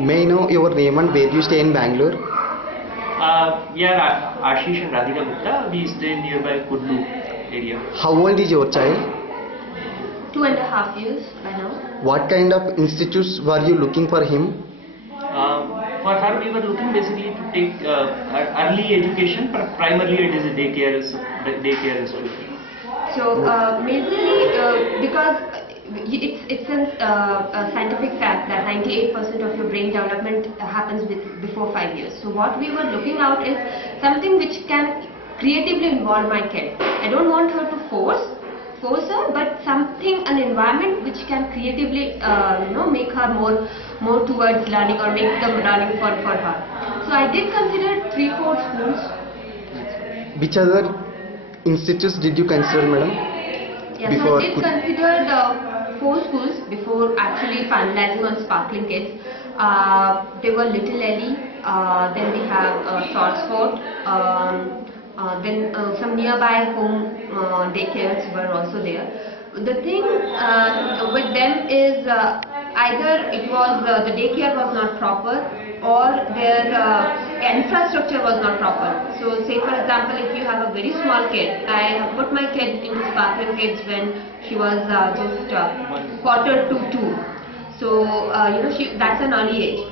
May I know your name and where you stay in Bangalore? We are Ashish and Radhika Gupta. We stay nearby Kudlu area. How old is your child? 2.5 years by now. What kind of institutes were you looking for him? For her, we were looking basically to take early education, but primarily it is a daycare institution. So majorly because it's a scientific fact that 98% of your brain development happens before 5 years. So what we were looking out is something which can creatively involve my kid. I don't want her to force her, but something, an environment which can creatively make her more towards learning or make them learning for her. So I did consider 3-4 schools. Which other institutes did you consider, madam? Yes, I did consider 4 schools before actually finalizing on Sparkling Kids. They were Little Ellie, then we have Swordsford, then some nearby home daycares were also there. The thing with them is either it was the daycare was not proper or their infrastructure was not proper. So say for example, if you have a very small kid, I have put my kid into Sparkling Kids when she was just quarter to 2. So that's an early age.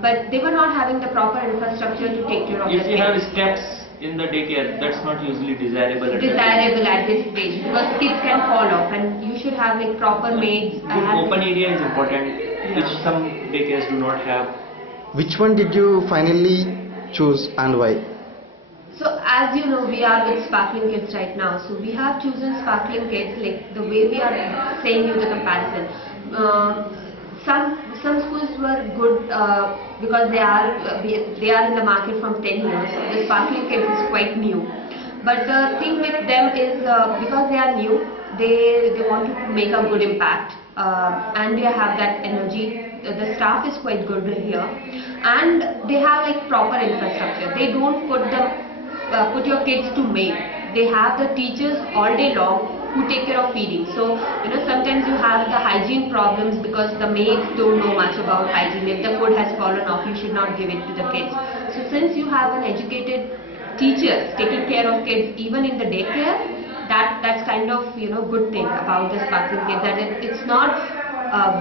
But they were not having the proper infrastructure to take care of the kids. If you have steps in the daycare, that's not usually desirable at this stage because kids can fall off, and you should have like proper maids. Open area is important, which some daycares do not have. Which one did you finally choose and why? So as you know, we are with Sparkling Kids right now. So we have chosen Sparkling Kids, like the way we are saying you the comparison. Some schools were good because they are in the market from 10 years. The Sparkling Kids is quite new. But the thing with them is because they are new, they want to make a good impact and they have that energy. The staff is quite good here, and they have like proper infrastructure. They don't put your kids to maid. They have the teachers all day long who take care of feeding. So sometimes you have the hygiene problems because the maids don't know much about hygiene. If the food has fallen off, you should not give it to the kids. So since you have an educated teacher taking care of kids even in the daycare, that's kind of good thing about the Sparkling Kids, that it's not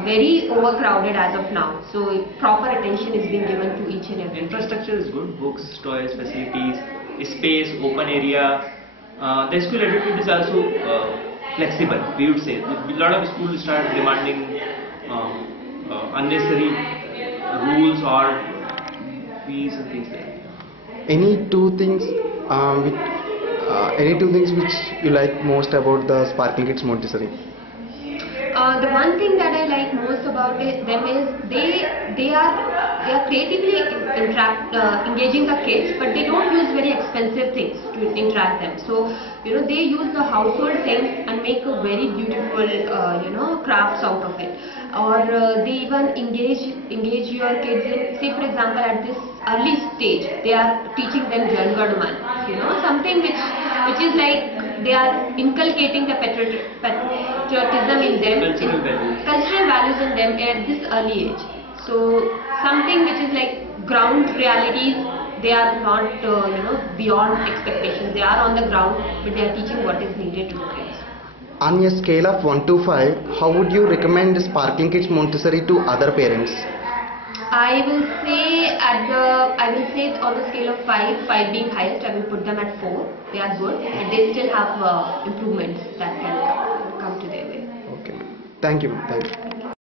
very overcrowded as of now. So proper attention is being given to each and every. Infrastructure is good: books, toys, facilities, space, open area. The school attitude is also flexible, we would say. A lot of schools start demanding unnecessary rules or fees and things like that. Any two things which you like most about the Sparkling Kids Montessori? The one thing that I like most about them is they are creatively engaging the kids, but they don't use very expensive things to interact them. So they use the household things and make a very beautiful crafts out of it. Or they even engage your kids in, say for example, at this early stage they are teaching them Jangadman, something which is like they are inculcating the patriotism in them, cultural values in them at this early age. So something which is like ground realities. They are not beyond expectations. They are on the ground, but they are teaching what is needed to the kids. On a scale of 1 to 5, how would you recommend Sparkling Kids Montessori to other parents? I will say on the scale of 5 being highest, I will put them at 4. They are good, but they still have improvements that can come to their way. Okay. Thank you. Thank you.